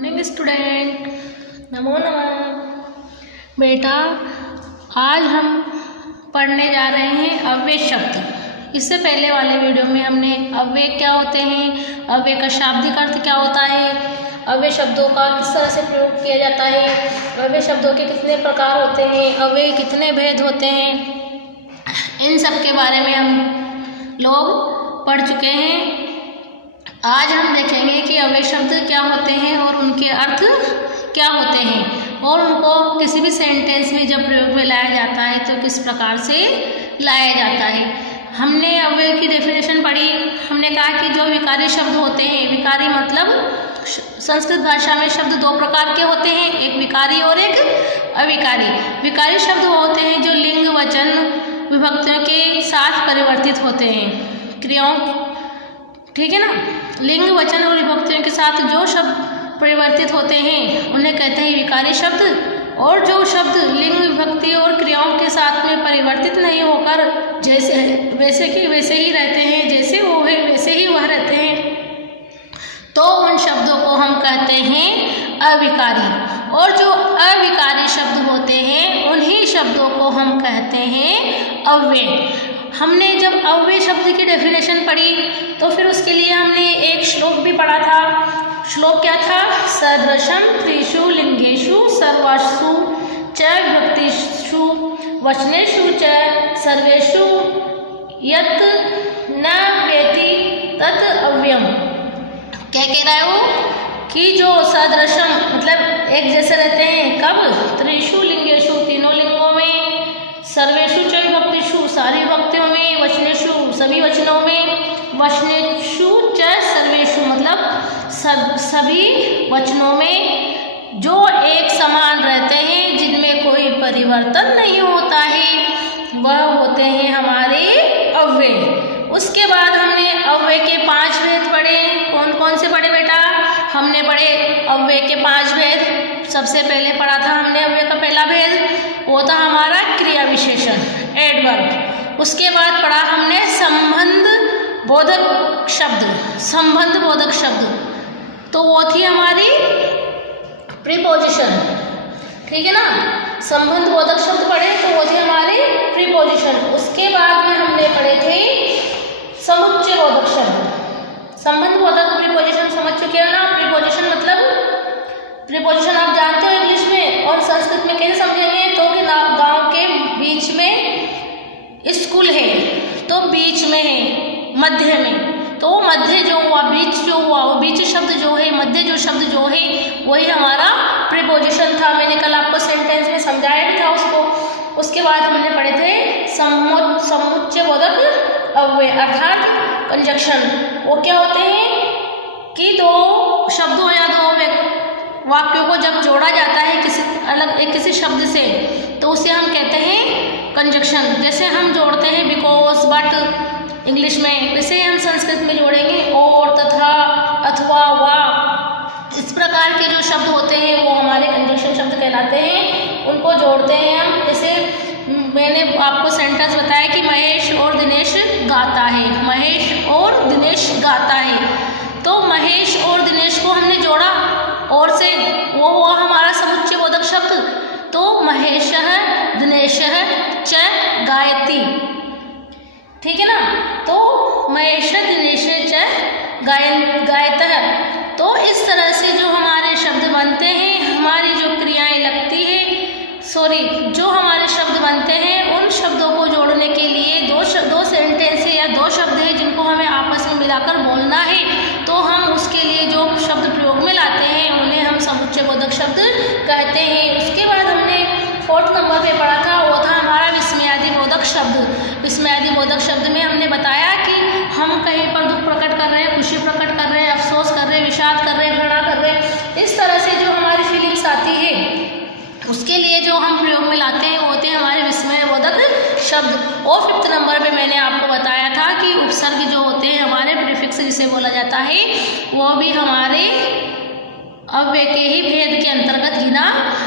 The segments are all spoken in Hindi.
मॉर्निंग स्टूडेंट, नमो नमः। बेटा, आज हम पढ़ने जा रहे हैं अव्यय शब्द। इससे पहले वाले वीडियो में हमने अव्यय क्या होते हैं, अव्यय का शाब्दिक अर्थ क्या होता है, अव्यय शब्दों का किस तरह से प्रयोग किया जाता है, अव्यय शब्दों के कितने प्रकार होते हैं, अव्यय कितने भेद होते हैं, इन सब के बारे में हम लोग पढ़ चुके हैं। आज हम देखेंगे कि अव्यय शब्द क्या होते हैं और उनके अर्थ क्या होते हैं और उनको किसी भी सेंटेंस में जब प्रयोग में लाया जाता है तो किस प्रकार से लाया जाता है। हमने अव्यय की डेफिनेशन पढ़ी। हमने कहा कि जो विकारी शब्द होते हैं, विकारी मतलब संस्कृत भाषा में शब्द दो प्रकार के होते हैं, एक विकारी और एक अविकारी। विकारी शब्द वो होते हैं जो लिंग वचन विभक्तियों के साथ परिवर्तित होते हैं, क्रियाओं, ठीक है ना। लिंग वचन और विभक्तियों के साथ जो शब्द परिवर्तित होते हैं उन्हें कहते हैं विकारी शब्द, और जो शब्द लिंग विभक्ति और क्रियाओं के साथ में परिवर्तित नहीं होकर जैसे वैसे कि वैसे ही रहते हैं, जैसे वो है वैसे ही वह रहते हैं, तो उन शब्दों को हम कहते हैं अविकारी। और जो अविकारी शब्द होते हैं उन्हीं शब्दों को हम कहते हैं अव्यय। हमने जब अव्यय शब्द की डेफिनेशन पढ़ी तो फिर उसके लिए हमने एक श्लोक भी पढ़ा था। श्लोक क्या था? सदृशम त्रिषु लिंगेषु सर्वासु च विभक्तिषु वचनेषु च सर्वेषु यत् न वेति तत् अव्ययम्। क्या कह रहा है वो? कि जो सदृशम मतलब एक जैसे रहते हैं, कब? त्रिषु लिंगेषु तीनों लिंगों में, सर्वेषु च विभक्तिषु सारी विभक्तियों में, वचनेषु सभी वचनों में, वचनेषु च सर्वेषु मतलब सभी वचनों में, जो एक समान रहते हैं, जिनमें कोई परिवर्तन नहीं होता है, वह होते हैं हमारे अव्यय। उसके बाद हमने अव्यय के 5 भेद पढ़े। कौन कौन से पढ़े बेटा? हमने पढ़े अव्यय के 5 भेद। सबसे पहले पढ़ा था हमने अव्यय का पहला भेद, वो था हमारा क्रिया विशेषण, एडवर्ब। उसके बाद पढ़ा हमने संबंध बोधक शब्द, संबंध बोधक शब्द, तो वो थी हमारी प्रीपोजिशन, ठीक है ना। संबंध बोधक शब्द पढ़े तो वो थी हमारी प्रीपोजिशन। उसके बाद में हमने पढ़े थे समुच्चय बोधक शब्द। संबंध बोधक प्रीपोजिशन समझ चुके हैं ना। प्रीपोजिशन मतलब प्रीपोजिशन आप जानते हो इंग्लिश में, और संस्कृत में कैसे समझेंगे तो कि गांव के बीच में स्कूल है तो बीच में है, मध्य में, तो मध्य जो हुआ, बीच जो हुआ, वो बीच शब्द जो है, मध्य जो शब्द जो है, वही हमारा प्रीपोजिशन था। मैंने कल आपको सेंटेंस में समझाया भी था उसको। उसके बाद हमने पढ़े थे समुच्चय बोधक अव्यय अर्थात कंजक्शन। वो क्या होते हैं कि दो शब्दों या दो वाक्यों को जब जोड़ा जाता है किसी शब्द से तो उसे हम कहते हैं कंजक्शन। जैसे हम जोड़ते हैं बिकॉज, बट इंग्लिश में, वैसे हम संस्कृत में जोड़ेंगे और, तथा, अथवा, वा। इस प्रकार के जो शब्द होते हैं वो हमारे कंजक्शन शब्द कहलाते हैं। उनको जोड़ते हैं हम। जैसे मैंने आपको सेंटेंस बताया कि महेश और दिनेश गाता है, महेश और दिनेश गाता है, तो महेश और दिनेश को हमने जोड़ा और से, वो हुआ हमारा समुच्चय बोधक शब्द। तो महेशः दिनेशः च गायति, ठीक है ना। तो महेश दिनेश च गायतः। तो इस तरह से जो हमारे शब्द बनते हैं, हमारी जो क्रियाएं लगती है, जो हमारे शब्द बनते हैं, उन शब्दों को जोड़ने के लिए दो सेंटेंस है या दो शब्द है जिनको हमें आपस में मिलाकर बोलना है, तो हम उसके लिए जो शब्द प्रयोग में लाते हैं उन्हें हम समुच्चय बोधक शब्द कहते हैं। उसके बाद हमने 4th नंबर पे पढ़ा था, वो था हमारा विस्मयादि बोधक शब्द। विस्मयादि बोधक शब्द में हमने बताया कि हम कहीं पर दुख प्रकट कर रहे हैं, खुशी प्रकट कर रहे हैं, अफसोस कर रहे हैं, विषाद कर रहे हैं, घृणा कर रहे हैं, इस तरह से जो हमारी फीलिंग्स आती है उसके लिए जो हम प्रयोग में लाते हैं वो होते हैं हमारे विस्मय बोधक शब्द। और 5th नंबर पे मैंने आपको बताया था कि उपसर्ग जो होते हैं हमारे, प्रीफिक्स जिसे बोला जाता है, वो भी हमारे अव्यय के ही भेद के अंतर्गत गिना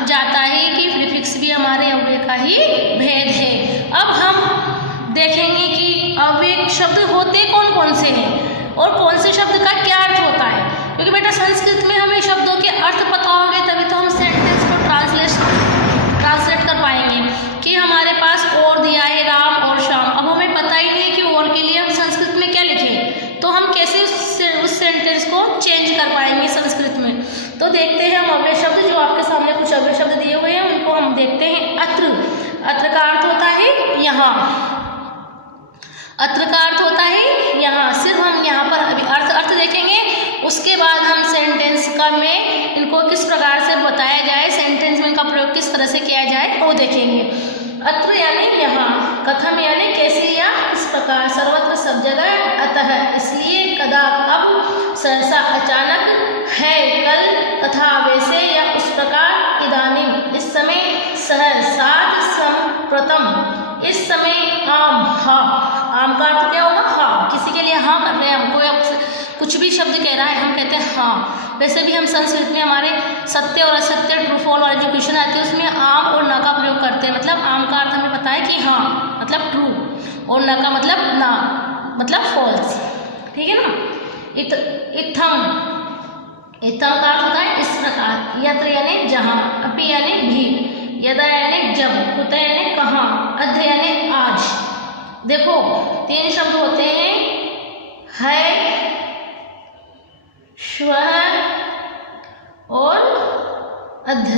जाता है कि प्रीफिक्स भी हमारे अव्यय का ही भेद है। अब हम देखेंगे कि अव्यय शब्द होते कौन कौन से हैं और कौन से शब्द का क्या अर्थ होता है, क्योंकि बेटा संस्कृत में हमें शब्दों के अर्थ तो देखते हैं हम अव्यय शब्द, जो आपके सामने कुछ अव्यय शब्द दिए हुए हैं उनको हम देखते हैं। अत्र, अत्र का अर्थ होता है यहाँ, अत्र का अर्थ होता है यहाँ। सिर्फ हम यहाँ पर अभी अर्थ देखेंगे, उसके बाद हम सेंटेंस का में इनको किस प्रकार से बताया जाए, सेंटेंस में इनका प्रयोग किस तरह से किया जाए वो देखेंगे। अत्र यानी यहाँ, कथम यानी कैसे या इस प्रकार, सर्वत्र सब जगह, अतः इसलिए, कदा कब, सहसा अचानक, है कल, तथा वैसे या उस प्रकार, इदानीम इस समय, सह साथ, सम प्रथम इस समय, आम हाँ, आम का अर्थ क्या होगा हाँ, किसी के लिए हाँ कर रहे हैं हम, कोई कुछ भी शब्द कह रहा है हम कहते हैं हाँ। वैसे भी हम संस्कृत में हमारे सत्य और असत्य, ट्रू फॉल और एजुकेशन आती है, उसमें आम और न का प्रयोग करते हैं। मतलब आम का अर्थ हमें पता है कि हाँ मतलब ट्रू, और न का मतलब ना मतलब फॉल्स, ठीक है ना। इत्थम, इत्थम का अर्थ होता है इस प्रकार, यत्र यानी जहाँ, अपि यानी भी, यदा यानी जब, कुत यानी कहाँ, अद्य यानी आज। देखो 3 शब्द होते हैं, है, श्वः और अद्य।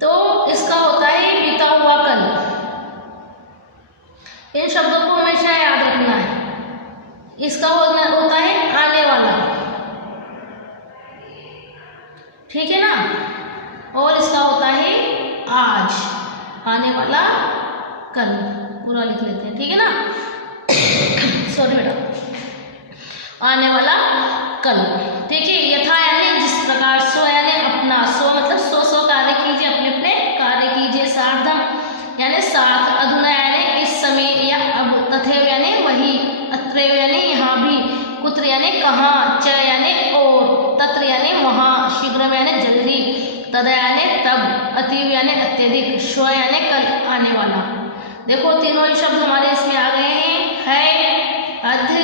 तो इसका होता है बीता हुआ कल। इन शब्दों को हमेशा याद रखना है। इसका होता है आने वाला, ठीक है ना, और इसका होता है आज, आने वाला कल, पूरा लिख लेते हैं, ठीक है ना। सॉरी बेटा, आने वाला कल, ठीक है। यथा यानी जिस प्रकार, सो यानी अपना, सो मतलब सो कार्य कीजिए, अपने अपने कार्य कीजिए, सार्धम यानी साथ, अधुना यानी इस समय या अब, तथैव यानी वही, अत्रैव यानी यहाँ भी, कुत्र यानी कहाँ, च यानी और, तत्र यानी वहाँ, शीघ्रम यानी जल्दी, तदा यानी तब, अतीव यानी अत्यधिक, श्व यानी कल, आने वाला। देखो तीनों ही शब्द हमारे इसमें आ गए हैं, है, अद्य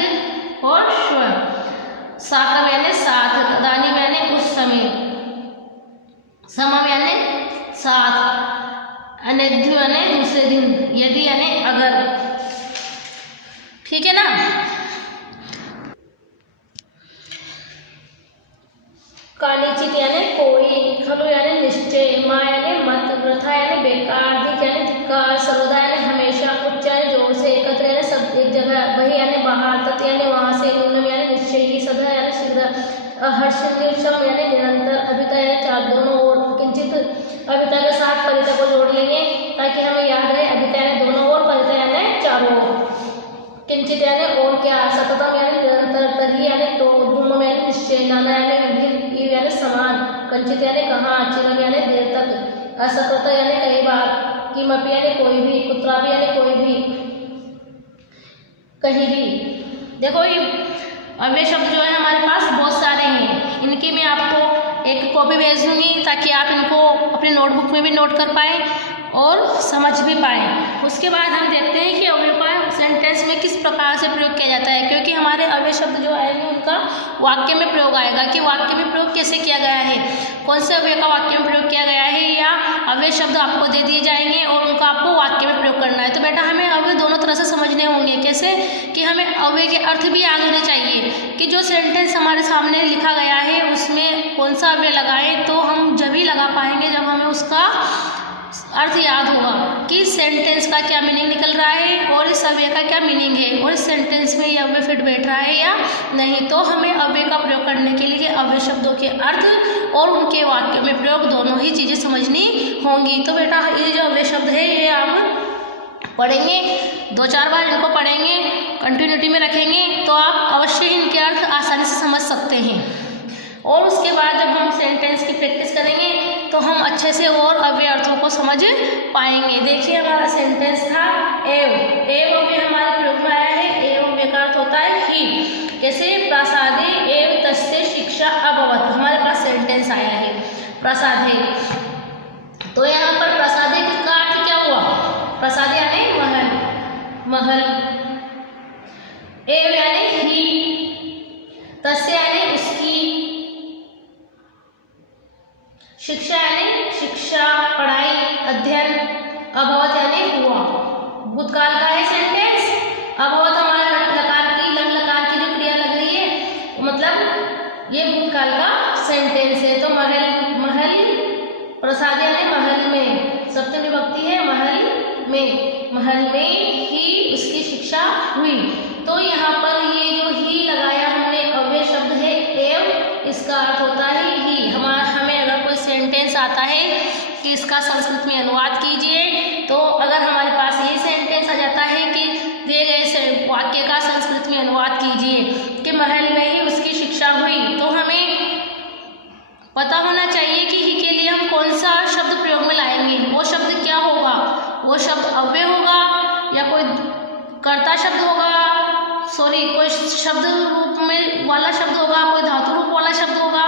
और श्व। साकव यानी साथ, तदानीम यानी उस समय, समम यानी साथ, अनेद्यु यानी दूसरे दिन, यदि यानी अगर, ठीक है ना। कानिचित यानी कोई, खलु यानी निश्चय, मा यानी मत, वृथा यानी बेकार, धिक यानी धिक्कार, सर्वदा यानी हमेशा, उच्च यानी जोर से, एकत्र यानी सब एक जगह, बहि यानी बाहर, तत् यानी वहाँ से, न्यूनम यानी निश्चयी, सदा यानी शीघ्र, हर्षम यानी निरंतर, अभिता यानी चार दोनों ओर, किंचित अभिता के साथ परिता को जोड़ लेंगे ताकि हमें याद रहे, अभिता यानी दोनों ओर, परिता यानी चारों ओर, किंचित यानी और क्या, सततम यानी निरंतर, तरी यानी तो, धूम यानी निश्चय, नाना यानी विभिन्न, ईव यानी समान, कंचित यानी कहाँ, चिरम यानी देर तक, असतत यानी कई बार, किमपि यानी कोई भी, कुत्रापि यानी कोई भी, कहीं भी। देखो ये अव्यय शब्द जो है हमारे पास बहुत सारे हैं, इनकी मैं आपको एक कॉपी भेज दूंगी ताकि आप इनको अपने नोटबुक में भी नोट कर पाएँ और समझ भी पाएँ। उसके बाद हम देखते हैं कि अव्यय का सेंटेंस में किस प्रकार से प्रयोग किया जाता है, क्योंकि हमारे अव्यय शब्द जो आएंगे उनका वाक्य में प्रयोग आएगा कि वाक्य में प्रयोग कैसे किया गया है, कौन से अव्यय का वाक्य में प्रयोग किया गया है, या अव्यय शब्द आपको दे दिए जाएंगे और उनका आपको वाक्य में प्रयोग करना है। तो बेटा हमें अव्यय दोनों तरह से समझने होंगे। कैसे कि हमें अव्यय के अर्थ भी याद होने चाहिए कि जो सेंटेंस हमारे सामने लिखा गया है उसमें कौन सा अव्यय लगाएं, तो हम जब ही लगा पाएंगे जब हमें उसका अर्थ याद होगा कि सेंटेंस का क्या मीनिंग निकल रहा है और इस अव्यय का क्या मीनिंग है और इस सेंटेंस में ये अव्यय फिट बैठ रहा है या नहीं। तो हमें अव्यय का प्रयोग करने के लिए अव्यय शब्दों के अर्थ और उनके वाक्य में प्रयोग दोनों ही चीज़ें समझनी होंगी। तो बेटा ये जो अव्यय शब्द है ये आप पढ़ेंगे, 2-4 बार इनको पढ़ेंगे, कंटिन्यूटी में रखेंगे तो आप अवश्य ही इनके अर्थ आसानी से समझ सकते हैं। और उसके बाद जब हम सेंटेंस की प्रैक्टिस करेंगे तो हम अच्छे से और अव्यय अर्थों को समझ पाएंगे। देखिए हमारा सेंटेंस था एव, एव अव्यय हमारे प्रयोग में आया है। एव अव्यय का अर्थ होता है ही। कैसे, प्रसादे एव तस्य शिक्षा अभवत्, हमारे पास सेंटेंस आया है प्रसादे। तो यहाँ पर प्रसादे का अर्थ क्या हुआ, प्रसाद यानी महल, महल, एव यानी ही, तस्य यानी उसकी, शिक्षा यानी शिक्षा पढ़ाई अध्ययन, अभवत यानी हुआ। भूतकाल का है सेंटेंस, अभवत हमारा लकार की जो क्रिया लग रही है मतलब ये भूतकाल का सेंटेंस सेंटेंस है तो महल प्रसाद यानी महल में, सप्तमी विभक्ति है महल में ही उसकी शिक्षा हुई। तो यहाँ पर ये जो ही लगाया हमने अव्यय शब्द है एव, इसका अर्थ होता है ही। हमें अगर कोई सेंटेंस आता है कि इसका संस्कृत में अनुवाद कीजिए, तो अगर हमारे पास ये सेंटेंस आ जाता है कि दिए गए वाक्य का संस्कृत में अनुवाद कीजिए कि महल में ही उसकी शिक्षा हुई, तो हमें पता होना चाहिए कि ही के लिए हम कौन सा शब्द प्रयोग में लाएंगे। वो शब्द क्या होगा, वो शब्द अव्यय होगा या कोई कर्ता शब्द होगा, कोई शब्द रूप में वाला शब्द होगा, कोई धातु रूप वाला शब्द होगा,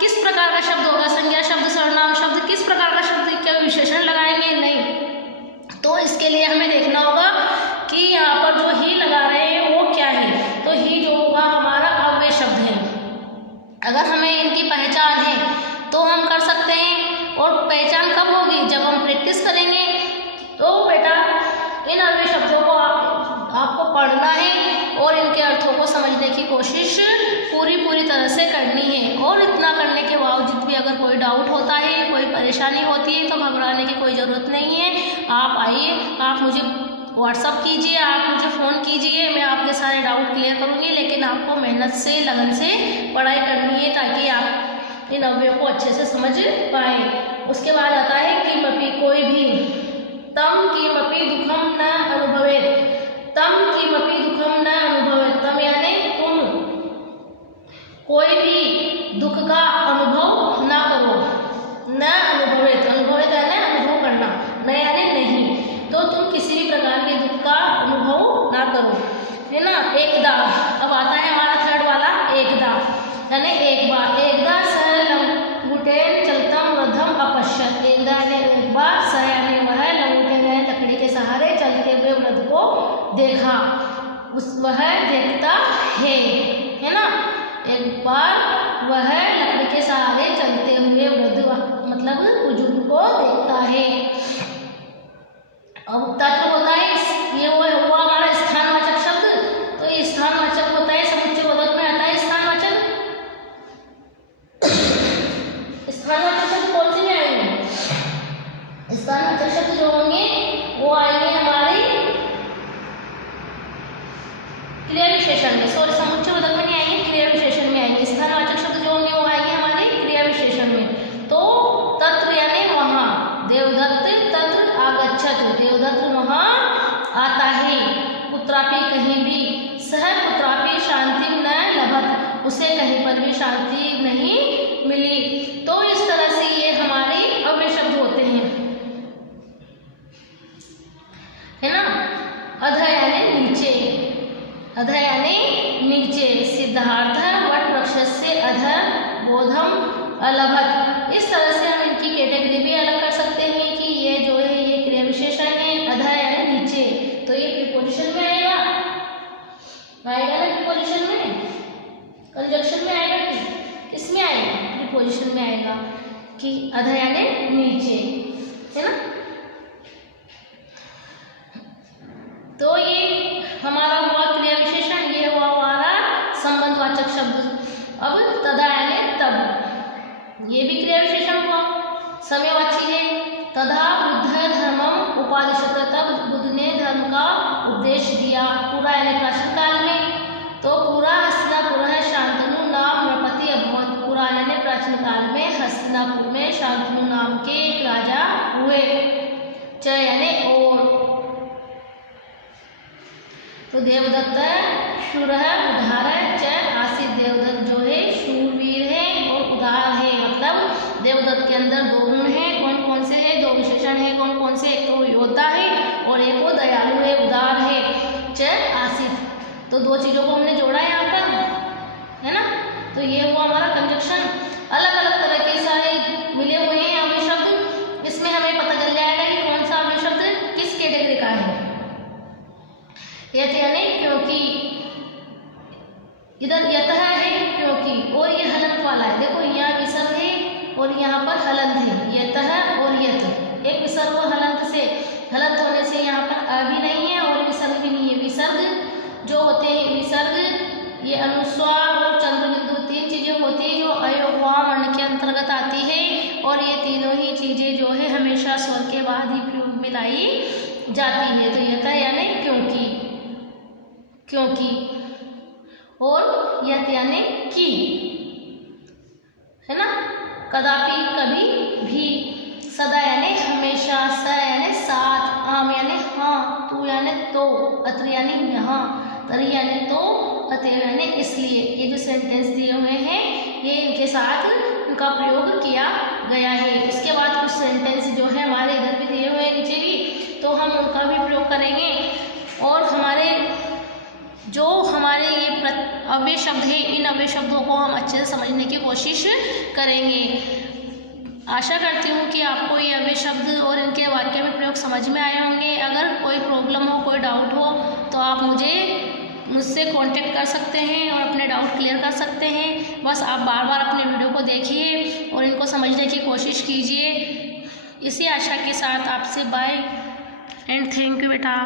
किस प्रकार का शब्द होगा, संज्ञा शब्द, सर्वनाम शब्द, किस प्रकार का शब्द, क्या विशेषण लगाएंगे, नहीं। तो इसके लिए हमें देखना होगा कि यहाँ पर जो ही लगा रहे हैं वो क्या है। तो ही जो होगा हमारा अव्यय शब्द है। अगर हमें इनकी पहचान है तो हम कर सकते हैं, और पहचान कब होगी, जब हम प्रैक्टिस करेंगे। तो बेटा इन अव्यय शब्दों को आपको पढ़ना है और इनके अर्थों को समझने की कोशिश पूरी तरह से करनी है। और इतना करने के बावजूद भी अगर कोई डाउट होता है, कोई परेशानी होती है, तो घबराने की कोई ज़रूरत नहीं है। आप आइए, आप मुझे व्हाट्सअप कीजिए, आप मुझे फ़ोन कीजिए, मैं आपके सारे डाउट क्लियर करूँगी। लेकिन आपको मेहनत से, लगन से पढ़ाई करनी है ताकि आप इन अव्ययों को अच्छे से समझ पाएँ। उसके बाद आता है किमपि, कोई भी, तम किमपि दुखम न अनुभवेत्, तम किमपि दुखम न अनुभवेत्, तम यानी तुम कोई भी दुख का अनुभव ना करो, न अनुभवेत्, अनुभवेत् यानी अनुभव करना, न यानी नहीं, तो तुम किसी भी प्रकार के दुख का अनुभव ना करो, है ना। एकदा, अब आता है हमारा थर्ड वाला एकदा, यानी एक बार, एकदा स लंगुटेन चलतम वृद्धम अपश्यत, एकदा यानी एक बार, स यानी वह, लंगुटेन यानी लकड़ी के सहारे चलते हुए वृद्ध को देखा, वह देखता है ना। एक बार वह लकड़ी के सहारे चलते हुए वृद्ध मतलब बुजुर्ग को देखता है। अब तत्व होता है, ये हुआ हमारा स्थानवाचक शब्द। तो ये स्थानवाचक होता है, समुच्चय बोधक में आता है स्थानवाचक। स्थानवाचक शब्द कौन से में आएंगे, स्थानवाचक शब्द जो होंगे वो आएंगे हमारे क्रिया विशेषण में, समुच्चय बोधक में नहीं आएंगे, क्रिया विशेषण में आएंगे। स्थानवाचक शब्द जो होंगे वो आएंगे हमारे क्रिया विशेषण में। तो तत्र यानी वहाँ, देवदत्त तत्र आगच्छत, देवदत्त वहाँ आता है, कुत्रापि कहीं भी, सह कुत्रापि शांति न लभत, उसे कहीं पर भी शांति नहीं मिली। तो इस तरह से ये हमारे अव्यय शब्द होते हैं, है ना। अध यानी नीचे, अध यानी नीचे, सिद्धार्थ वट वृक्षस्य अध बोधम अलभत। इस तरह से हम इनकी कैटेगरी भी अलग कर सकते हैं कि ये जो है ये क्रिया विशेषण है, अध यानी नीचे, तो ये प्रीपोजिशन में आएगा ना, प्रीपोजिशन में, कंजक्शन में आएगा कि किस में आएगा, प्रीपोजिशन में आएगा कि अध यानी नीचे, है ना। तो ये हमारा हुआ क्रिया विशेषण, ये हुआ हमारा संबंधवाचक शब्द। अब तदा यानी तब, ये भी क्रिया विशेषण हुआ, समयवाची है। तदा बुद्ध धर्मम उपादिशत, तब बुद्ध ने धर्म का उपदेश दिया। पूरा यानी प्राचीन काल में, तो पूरा हस्तिनापुर है शांतनु नाम नृपति अभवत, पूरा यानी प्राचीन काल में हस्तिनापुर में शांतनु नाम के एक राजा हुए। च यानी और, तो देवदत्त शूर उदार च आसित, देवदत्त जो है शूरवीर है और उदार है, मतलब देवदत्त के अंदर दो गुण हैं। कौन कौन से हैं, दो विशेषण है, कौन कौन से, एक तो योद्धा है और एक वो दयालु है, उदार है। च आसित, तो दो चीज़ों को हमने जोड़ा है यहाँ पर, है ना। तो ये हुआ हमारा कंजक्शन। अलग अलग तरह के सारे मिले हुए हैं अव्यय शब्द, इसमें हमें पता चल जाएगा कि कौन सा अव्यय शब्द किस कैटेगरी का है। यथ यानी क्योंकि, इधर यतः है क्योंकि, और ये हलंत वाला है, देखो यहाँ विसर्ग है और यहाँ पर हलंत है, यतः और यत, एक विसर्ग और हलंत से, हलंत होने से यहाँ पर अ भी नहीं है और विसर्ग भी नहीं है। विसर्ग जो होते हैं, विसर्ग ये अनुस्वार और चंद्र बिंदु तीन चीजें होती है जो अव्ययभाव वर्ण के अंतर्गत आती है और ये तीनों ही चीज़ें जो है हमेशा स्वर के बाद ही प्रयोग में लाई जाती है। तो यथा यानी क्योंकि, क्योंकि, और यत यानी कि, है ना, कदापि कभी भी, सदा यानी हमेशा, स यानी साथ, आम यानी हाँ, तू यानी तो, अत्र यानी यहाँ, तरी यानी तो, अतएव यानी इसलिए। ये जो सेंटेंस दिए हुए हैं ये इनके साथ इनका प्रयोग किया गया है। इसके बाद कुछ सेंटेंस जो है हमारे इधर भी दिए हुए हैं नीचे भी, तो हम उनका भी प्रयोग करेंगे और हमारे जो हमारे ये अव्यय शब्द है इन अव्यय शब्दों को हम अच्छे से समझने की कोशिश करेंगे। आशा करती हूँ कि आपको ये अव्यय शब्द और इनके वाक्य में प्रयोग समझ में आए होंगे। अगर कोई प्रॉब्लम हो, कोई डाउट हो तो आप मुझसे कांटेक्ट कर सकते हैं और अपने डाउट क्लियर कर सकते हैं। बस आप बार बार अपने वीडियो को देखिए और इनको समझने की कोशिश कीजिए। इसी आशा के साथ आपसे बाय एंड थैंक यू बेटा।